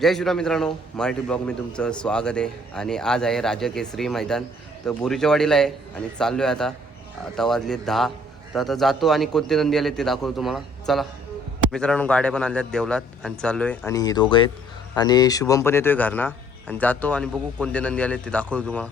जय शिवराम मित्रांनो, मराठी ब्लॉगमध्ये तुमचं स्वागत आहे. आणि आज आहे राजा केसरी मैदान. तर बोरीच्या वाडीला आहे आणि चाललो आहे आता वाजले 10. तर आता जातो आणि कोणते नंदी आले ते दाखवतो तुम्हाला. चला मित्रांनो, गाड्या पण आल्यात देवलात आणि चाललो आहे. आणि हे दोघं आहेत आणि शुभम पण येतोय घरना. आणि जातो आणि बघू कोणते नंदी आले ते दाखवतो तुम्हाला.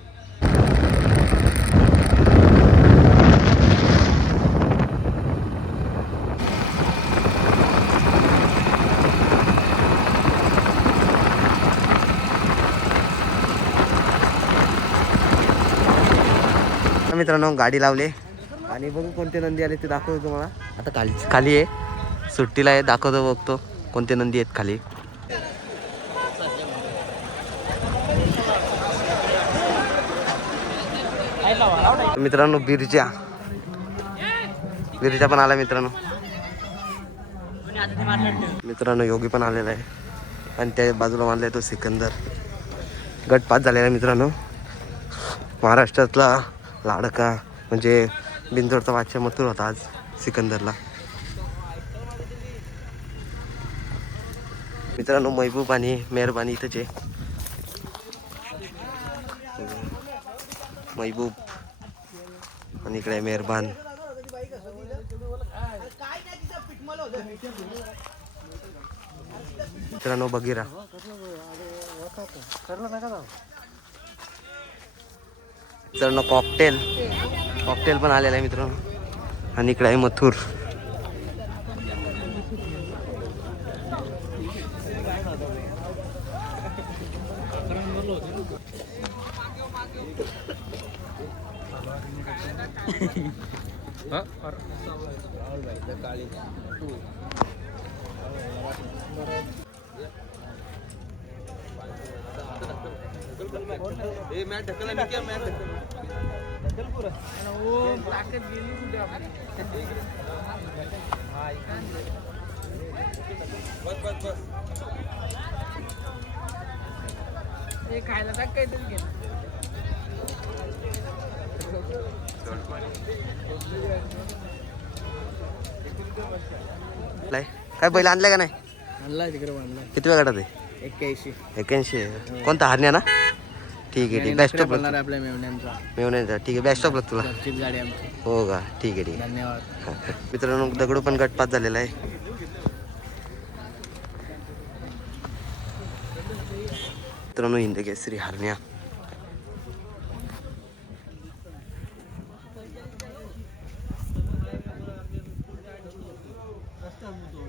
मित्रांनो, गाडी लावले आणि बघू कोणते नंदी आले ते दाखवतो तुम्हाला. आता खाली आहे, सुट्टीला आहे, दाखवतो बघतो कोणते नंदी आहेत खाली. मित्रांनो, बिरजा पण आला मित्रांनो योगी पण आलेला आहे. आणि त्या बाजूला मानलाय तो सिकंदर. गटपात झालेला आहे मित्रांनो. महाराष्ट्रातला लाडका म्हणजे बिंदोडचा बादशाह मथुर होता आज सिकंदरला. मित्रांनो, महबूब आणि मेहरबानी इथंच आहे. महबूब आणि इकडे मेहरबान. मित्रांनो, बघिरा. मित्रांनो, कॉकटेल पण आलेला आहे मित्रांनो. आणि इकडे आहे मथुर. खायला टाक काहीतरी घे. काय बैल आणलाय का नाही? आणलाय तिकडे. किती वेळ गटात आहे? 81. कोणता हरण्या ना? ठीक आहे. बेस्ट ऑफ लक आपल्या मेवण्यांचा. ठीक आहे, बेस्ट ऑफ लक तुला. गाडी आमची. हो का? ठीक आहे. धन्यवाद. मित्रांनो, दगडू पण गटपात झालेला आहे. मित्रांनो, हिंद केसरी हरण्या.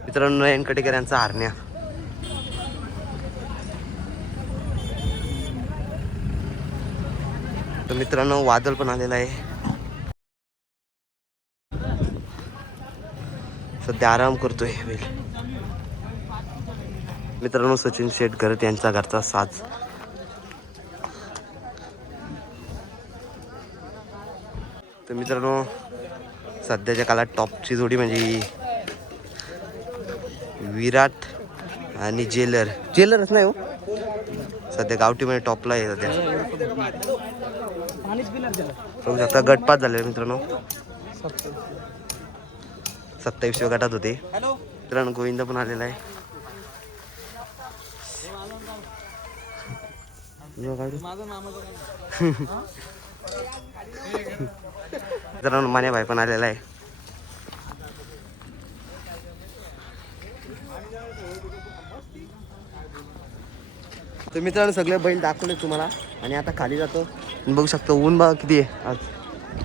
मित्रांनो, नयन कटेकर यांचा हरण्या. तर मित्रांनो, वादळ पण आलेला आहे. सध्या आराम करतोय बैल. मित्रांनो, सचिन शेठ घरत यांचा घरचा साज. तर मित्रांनो, सध्याच्या काळात टॉपची जोडी म्हणजे विराट आणि जेलरच नाही हो, सध्या गावठीमध्ये टॉपला आहे सध्या. बघू शकता गटपात झाले मित्रांनो. 27व्या गटात होते मित्रांनो. गोविंद पण आलेला आहे. मित्रांनो, माने भाई पण आलेला आहे. तर मित्रांनो, सगळे बैल दाखवले तुम्हाला. आणि आता खाली जातो. बघू शकतो ऊन बघा किती आहे आज.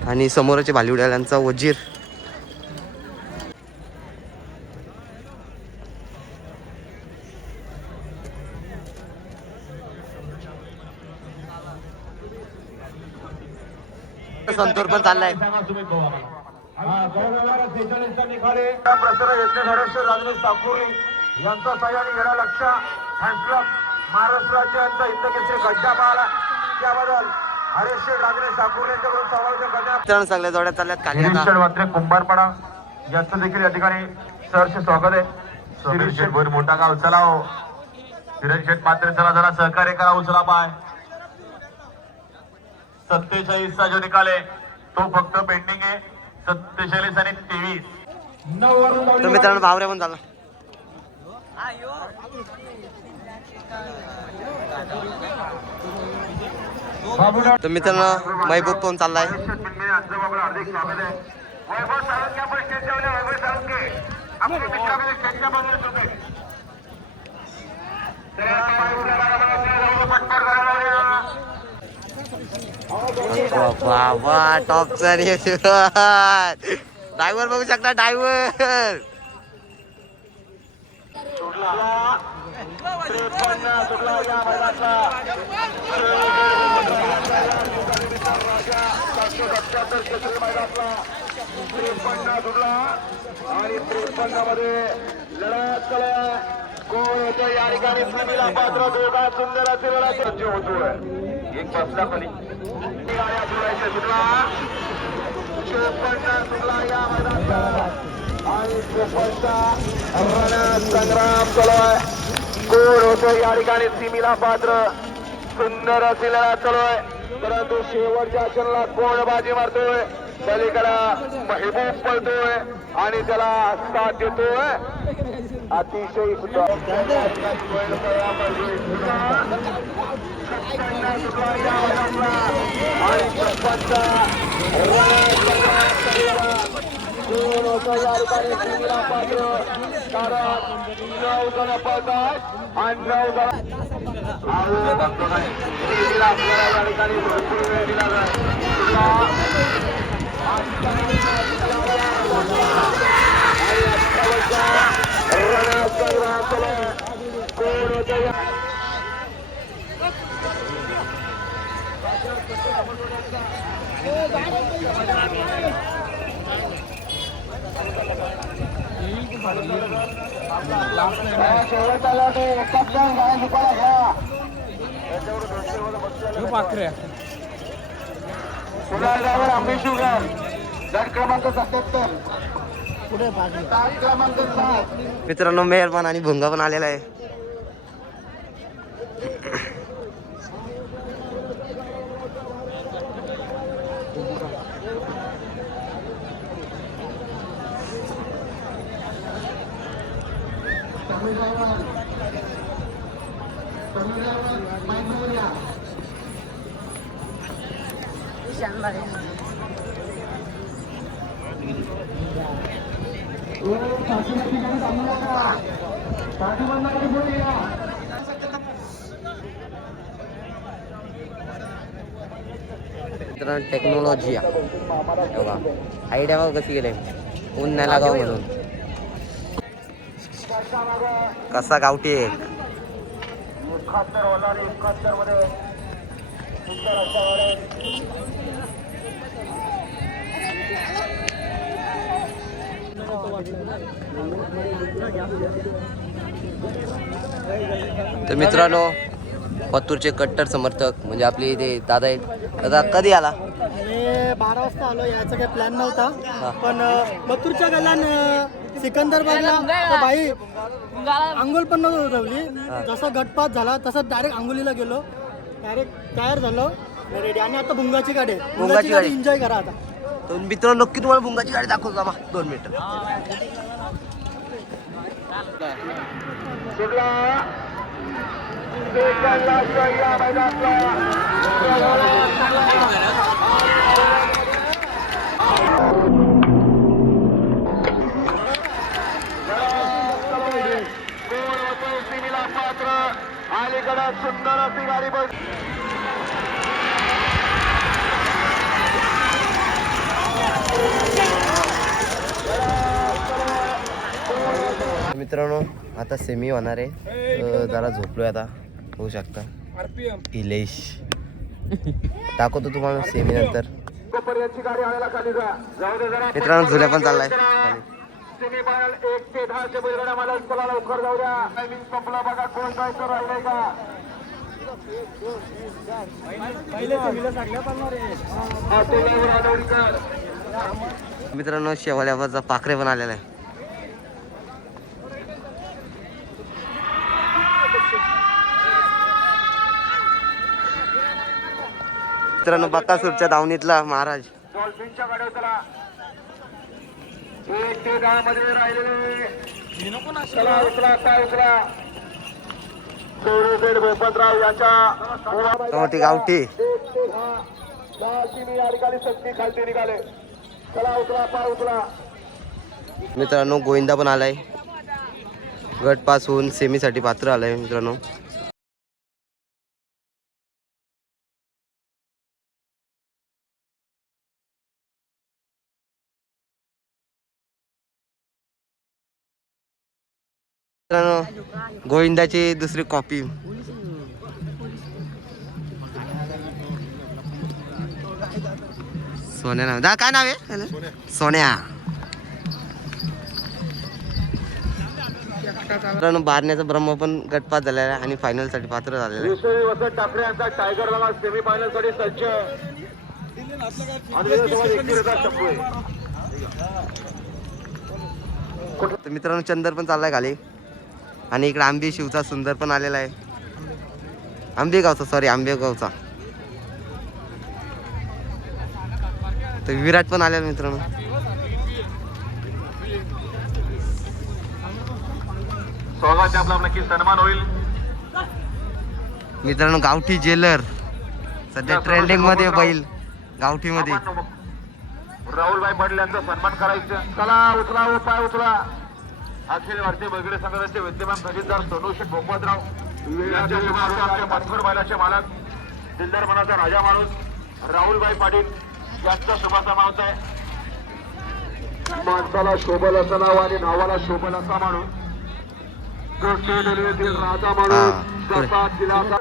आणि समोरचे भालीवड्यालांचा वजीर. संतूर पण चाललाय. यांचा सह्याने घेणा लक्ष महाराष्ट्र राज्याचा हिंदकेसरी गड्डा पाहिला त्याबद्दल हरीश राजने ठाकूर यांच्याकडून समालोचन करण्यात. सगळ्या जोड्या चालल्यात खाली. मात्र कुंभारपाडा याचं देखील या ठिकाणी सहर्ष स्वागत आहे. शिरीष शेठ भोर मोठा गाव. चला हो शिरीष शेठ मात्र चला जरा सहकार्य करा. उचला पाय. 47 चा जो निकाले तो फक्त पेंडिंग आहे. 47 आणि 23. तर मित्रांनो, भावऱ्या पण झाला. तर मित्रांनो महबूब पण चाललाय. हार्दिक स्वागत आहे. वैभव साळुंके आपण स्टेजच्या वैभव साळुंके आपले मित्राकडे स्टेजच्या बाजूला सोबत. बाबा टॉपचा ड्रायव्हर बघू शकता ड्रायव्हर. आणि 53 मध्ये लढत कोण होतं या ठिकाणी भूमीला पात्र दोघा सुंदर असे लढत सज्ज होतोय. एक बसला खाली सुटला 54 सुटला या मैदानाचा आणि 54 संग्राम चालू आहे. कोण होतं या ठिकाणी सीमेला पात्र सुंदर असे लढत चालू आहे. परंतु शेवटच्या क्षणाला कोण बाजी मारतोय पलीकडा महबूब पळतोय आणि त्याला साथ देतोय अतिशय मित्रांनो मेहरबान आणि भुंगा पण आलेला आहे. टेक्नॉलॉजी बघा आयडिया बघा कशी गेले ऊन नाही लागावं म्हणून. कसा गावठी एक तर मित्रांनो पत्तूरचे कट्टर समर्थक म्हणजे आपले इथे दादा आहेत. दादा कधी आला? 12 वाजता आलो. याचा काही प्लॅन नव्हता पण मथुरच्या गल्लान सिकंदरबागला तो बाई आंघोळ पण नव्हती ठेवली. जसा गटपात झाला तसं डायरेक्ट आंघोलीला गेलो. डायरेक्ट तयार झालो रेडी आणि आता भुंगाची गाडी एन्जॉय करा आता. तर मित्रांनो नक्की तुम्हाला भुंगाची गाडी दाखवतो. बा 2 मिनिटं. अलीकडे सुंदर अशी गाडी बस. मित्रांनो आता सेमी होणार आहे. जरा झोपलोय आता होऊ शकता. इलेश दाखवतो तुम्हाला सेमी नंतर. मित्रांनो झुल्या पण चाललाय. सेमीफायनल 1 ते 10 चे बैलगाड्या मला चला लवकर जाऊ द्या. टायमिंग संपला बघा कोण काय कर राहिलंय का. मित्रांनो शेवाल्यावरचा पाखरे पण आलेला आहे. मित्रांनो बकासूरच्या दावणीतला महाराज. डॉल्फिनच्या गाड्या चला 1 ते 10 मध्ये राहिलेले चला उतरा पाय उतरा. सोरूपेठ भोपतराव यांच्या मोठी गावठी 10 सिमी या ठिकाणी सक्ती खालती निघाले. चला उतरा पाय उतरा. मित्रांनो गोविंदा पण आलाय. गट पास होऊन सेमीसाठी पात्र आलाय मित्रांनो. मित्रांनो गोविंदाची दुसरी कॉपी. सोन्या नाव काय नाव आहे सोन्या. मित्रांनो बारण्याचा ब्रह्म पण गटपास झालेला आहे आणि फायनल साठी पात्र झालेला आहे. विश्वजी वसंत ठाकरे यांचा टायगर रंगा सेमी फायनल साठी सज्ज. आणि त्याच्यासोबत 21,000 टप्पू आहे. तर मित्रांनो चंदर पण चाललाय खाली आणि इकडे आंबे शिवचा सुंदर पण आलेला आहे. आंबेगावचा तर विराट पण आलेला मित्रांनो. स्वागत आपला नक्की सन्मान होईल. मित्रांनो गावठी जेलर सध्या ट्रेंडिंग मध्ये बैल गावठी मध्ये. राहुलभाई पाटील यांचा सन्मान करायचं. चला उचला पाय उचला. अखिल भारतीय बैलगाडी संघाचे विद्यमान खजिनदार सोनूशेठ भोपतराव यांच्या शुभारंभ आमच्या मथुर बैलाचे मालक दिलदार मनाचा राजा माणूस राहुलभाई पाटील यांचा शुभारंभ आहे. माणसाला शोभल असं नाव आणि नावाला शोभल असा माणूस राजा माणूस जसा दिलासा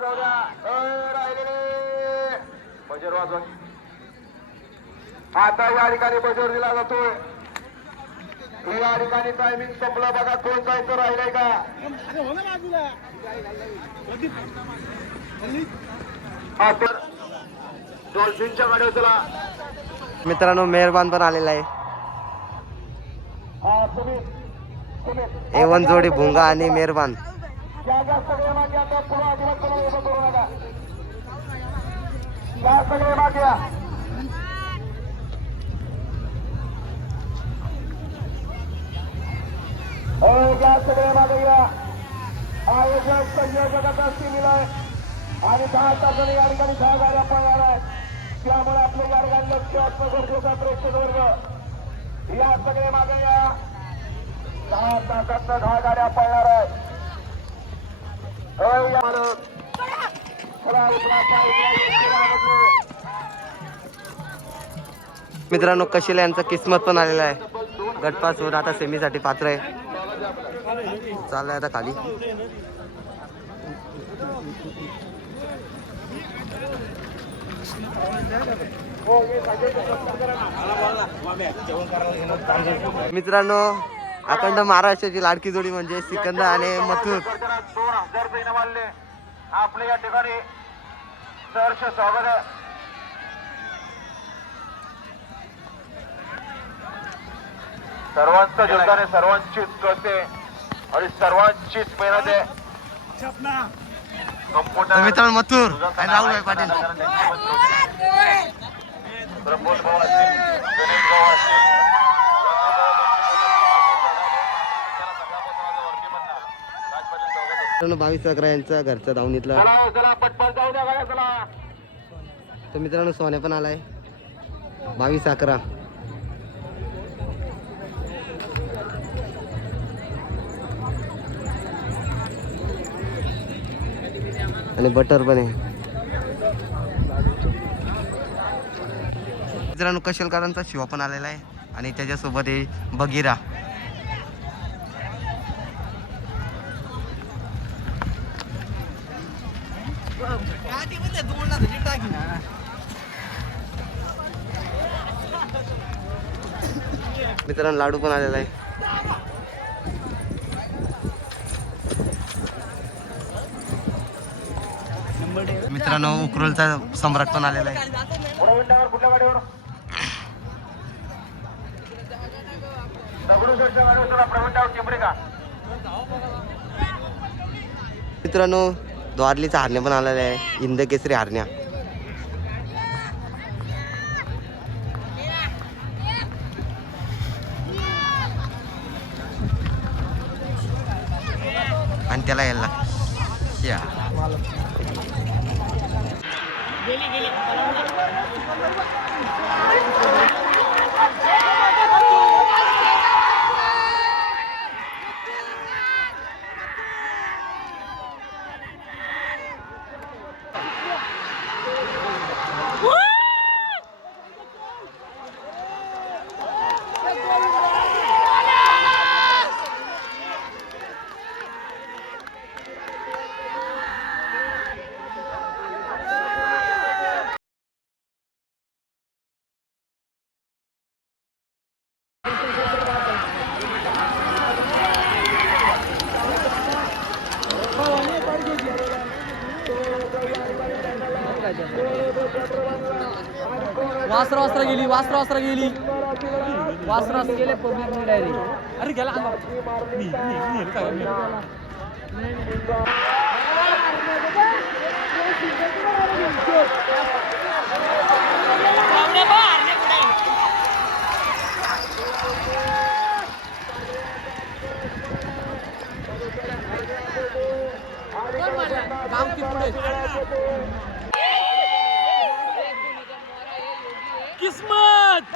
बजर वाजवा. आता या ठिकाणी बजर दिला जातोय. या ठिकाणी टायमिंग संपला बघा. कोण जायचं राहिलंय का. डॉल्फिनच्या गाडी चला. मित्रांनो मेहरबान पण आलेला आहे. A1 जोडी भोंगा आणि मेहरबान. सगळे मागे आता पुढे अजिबात कोणाला उभं करू नका. या सगळे मागे या. या सगळे मागे या. आयोजक संयोजकाचा सिमील आहे आणि 10 तासाने या ठिकाणी 10 गाड्या पळणार आहेत. त्यामुळे आपले या ठिकाणी लक्ष असणं गरजेचं आहे. प्रेक्षक वर्ग या सगळे मागे या. 10 तासात 10 गाड्या पळणार आहेत. मित्रांनो कशिला यांचा किस्मत पण आलेला आहे. गटपास होऊन आता सेमीसाठी पात्र आहे. चाललाय आता खाली. मित्रांनो अखंड महाराष्ट्राची लाडकी जोडी म्हणजे सिकंदर आणि मथुर. 2000 इनाम आले. आपल्या या ठिकाणी सहर्ष स्वागत आहे. सर्वांचं योगदान आहे. सर्वांचीच कसे आणि सर्वांचीच मेहनत आहे. तर मित्रांनो मथुर आणि राहुलभाई पाटील. प्रमोद भाऊ असतील, गणेश भाऊ असतील, मित्रांनो 22 यांचा घरचा दावणीतला. चला चला पटपट जाऊ द्या गाड्या चला. तर मित्रांनो सोन्या पण आलाय 22 आणि बटर पण आहे. मित्रांनो कशलकरांचा शिवा पण आलेला आहे आणि त्याच्यासोबत आहे बगीरा. मित्रांनो लाडू पण आलेला आहे. मित्रांनो उकरोलचा सम्राट पण आलेला आहे. कुठल्या गाडीवर दगडूशेठच्या गाडीवर चला. प्रवीण चिंबरे का. मित्रांनो द्वारलीचा हरण्या पण आलेला आहे. इंदकेसरी हरण्या. आणि त्याला यायला वासरा गेली वासरा गेली वासरा गेले पब्लिक डायरेक्ट अरे गेला गाव की पुढे किस्मत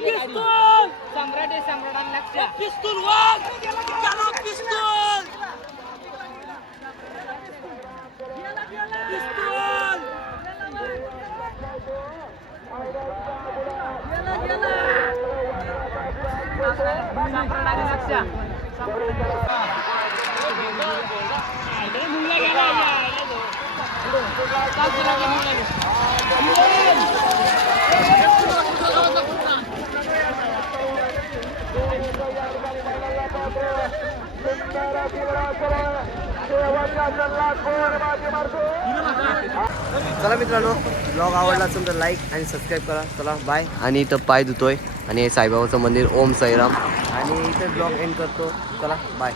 पिस्तूल सम्राट सम्राटांना पिस्तूल वाघ पिस्तूल चला मित्रांनो, ब्लॉग आवडला असेल तर लाईक आणि सबस्क्राईब करा. चला बाय. आणि इथं पाय धुतोय आणि साईबाबाचं मंदिर ओम साईराम आणि इथं ब्लॉग एंड करतो. चला बाय.